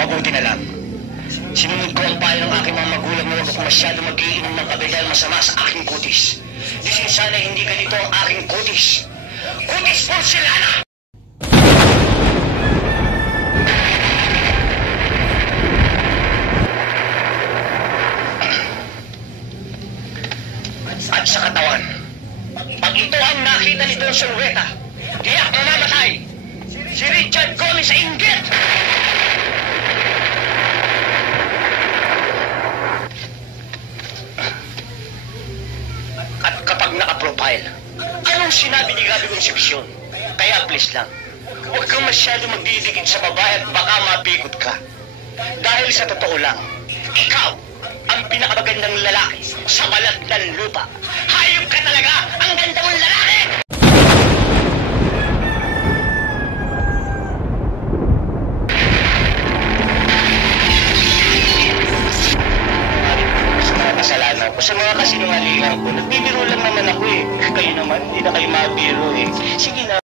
Mabuti na lang. Sinunod ko ang payo ng aking mga magulang na huwag ako masyado mag-iinom ng kape dahil masama sa aking kutis. Disin sana hindi ganito ang aking kutis. Kutis porcelana! At sa katawan, pag ito ang nakita ni Don Solweta, tiyak mamamatay! Si Richard Gomez sa inggit! At kapag naka-profile, anong sinabi ni Gabi Concepcion? Kaya please lang, huwag kang masyado magdidikit sa babae at baka mapikot ka. Dahil sa totoo lang, ikaw ang pinakamagandang lalaki sa balat ng lupa. Hayop ka talaga! Ang ganda mong lalaki! Sa mga kasalanan ko, sa mga kasinungalingan ko, nagbibiro lang naman ako eh. Kayo naman, hindi na kayo mabiro eh. Sige na.